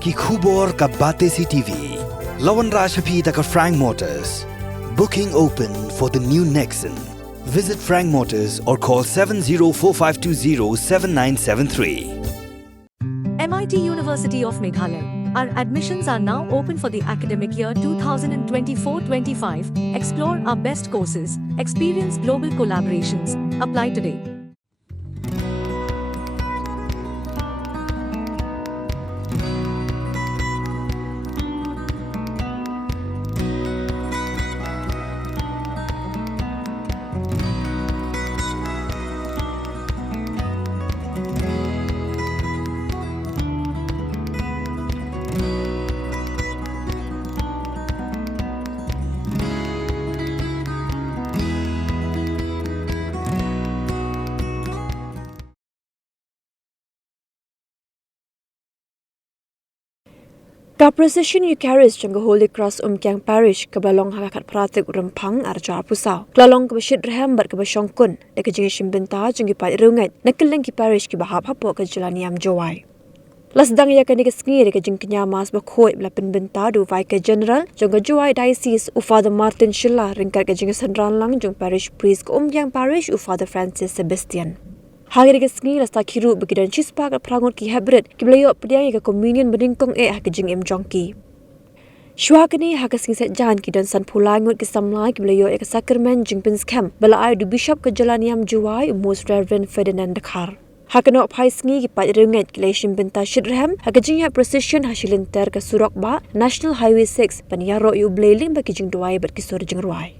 ki khubor ka Bate CTV. Lawan Rashapi taka Frank Motors. Booking open for the new Nexon. Visit Frank Motors or call 7045207973. MIT University of Meghalaya. Our admissions are now open for the academic year 2024-25. Explore our best courses, experience global collaborations. Apply today. Ka Precision Eucharist jangka Holy Cross Kyang Parish kebalong hakakat pratik rempang arja pusau. Kelalong kebashid rehambat kebashongkun dek jengi shimbenta jangki pat rungat nakeleng ki parish ki bahap hapo ke jelaniam jawai. Lasdang ya kan dikesngi dek jeng kenyamas bakhoi bela penbenta du Vicar General jangka jawai diocese u Father Martin Shilla ringkat ke jengi sendran lang jang parish priest ke Kyang Parish u Father Francis Sebastian. Hari kesngi lasta kiru begidan chispa ke prangut ki hybrid ki belayok pediang ke communion berdingkong ke jing jongki. Shua kini kesngi set jahan ki dan san pulangut ki samlai ki belayok ke sakramen jing pins camp bela du bishop ke Jelaniam Juwai Most Reverend Ferdinand Dekar. Hakenok pai sngi ki pat rengat ki leishim benta shidreham jing precision hasilinter ke Surokba National Highway 6 paniaro yu bleiling bagi jing duai ber ki sur jing ruai.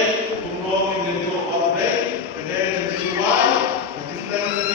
Umroh yang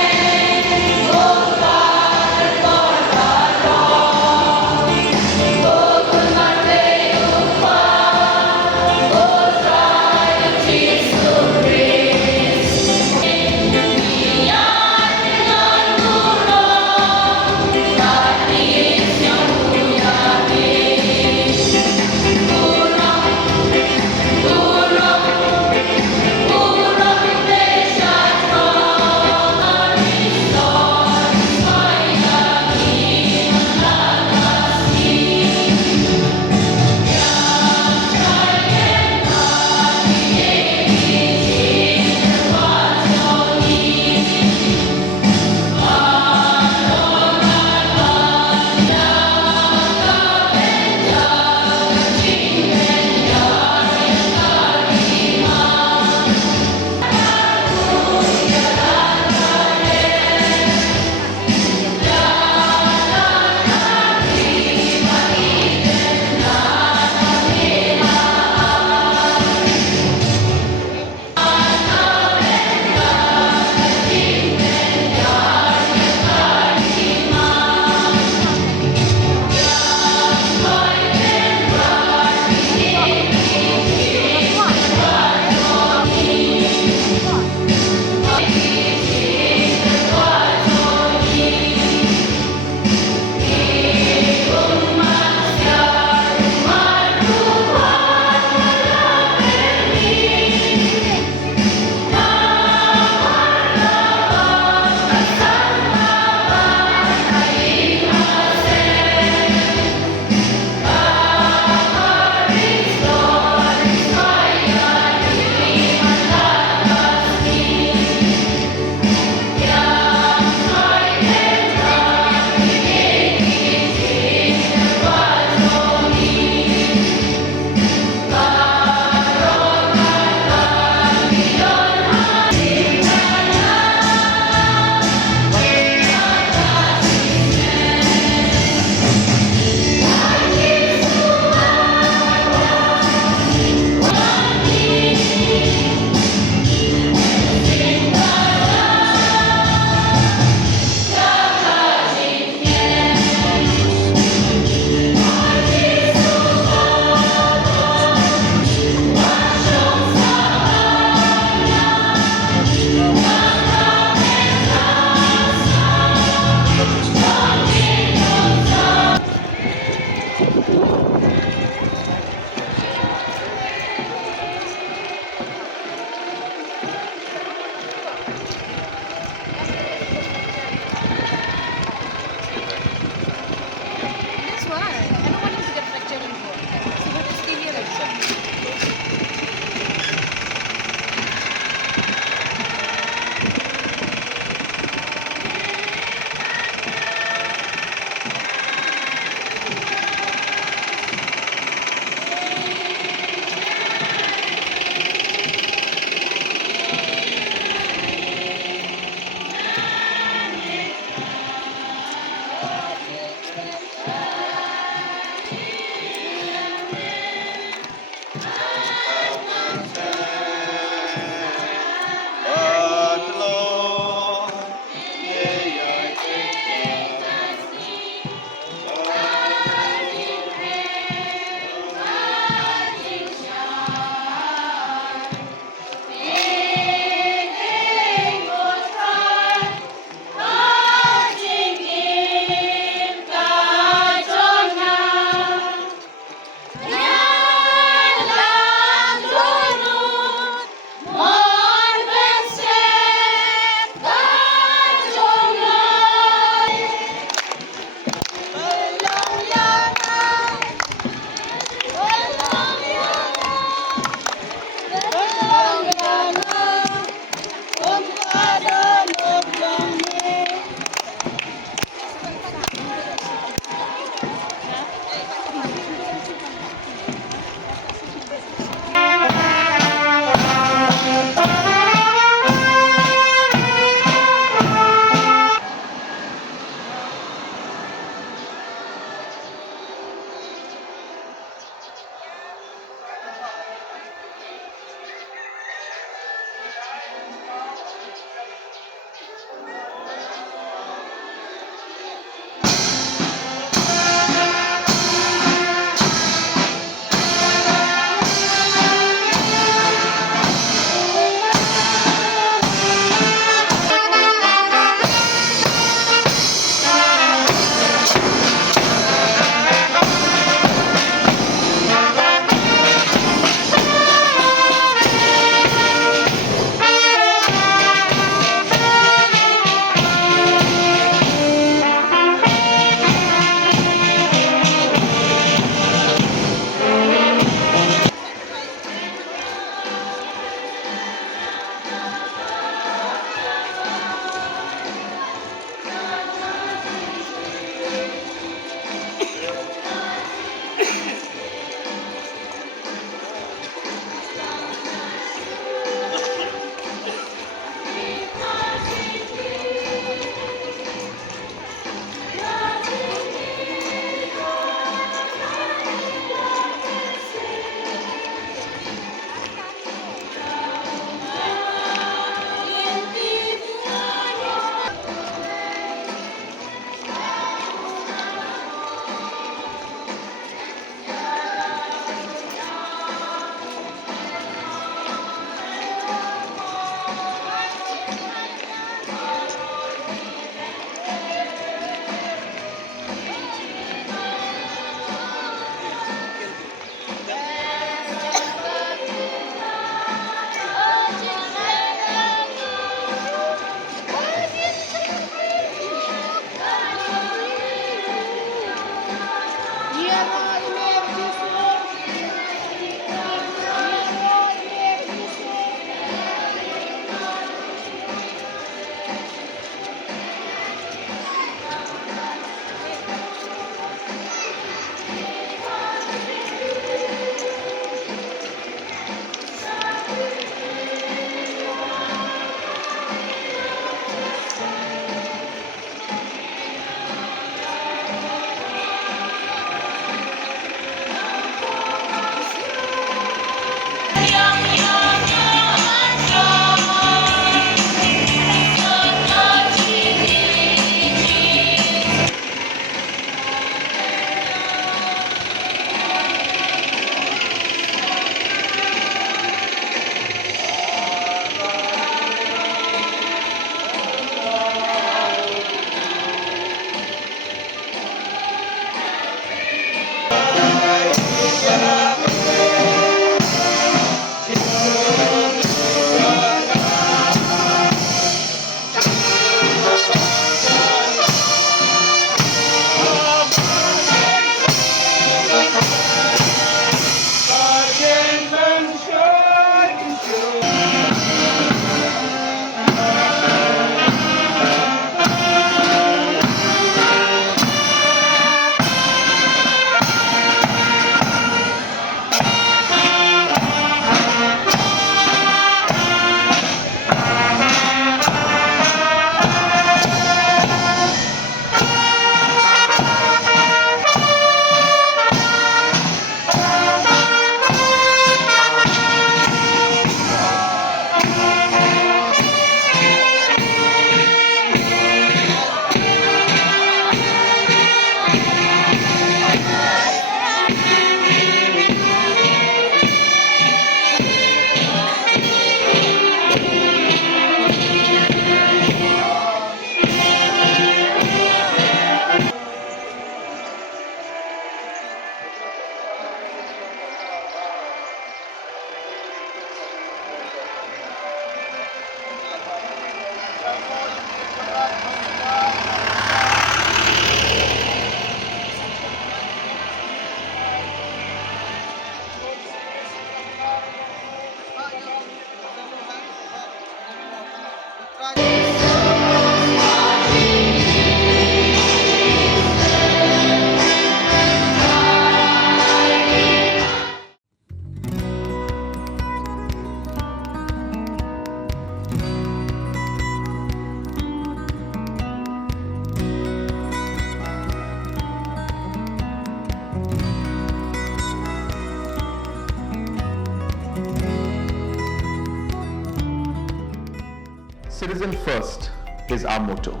Citizen first is our motto.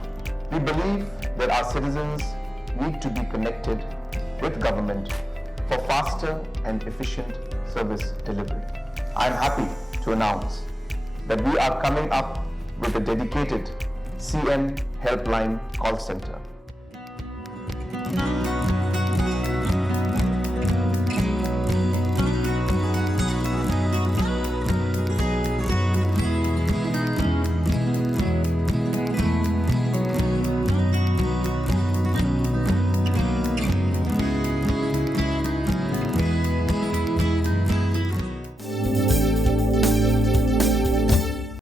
We believe that our citizens need to be connected with government for faster and efficient service delivery. I am happy to announce that we are coming up with a dedicated CM helpline call center.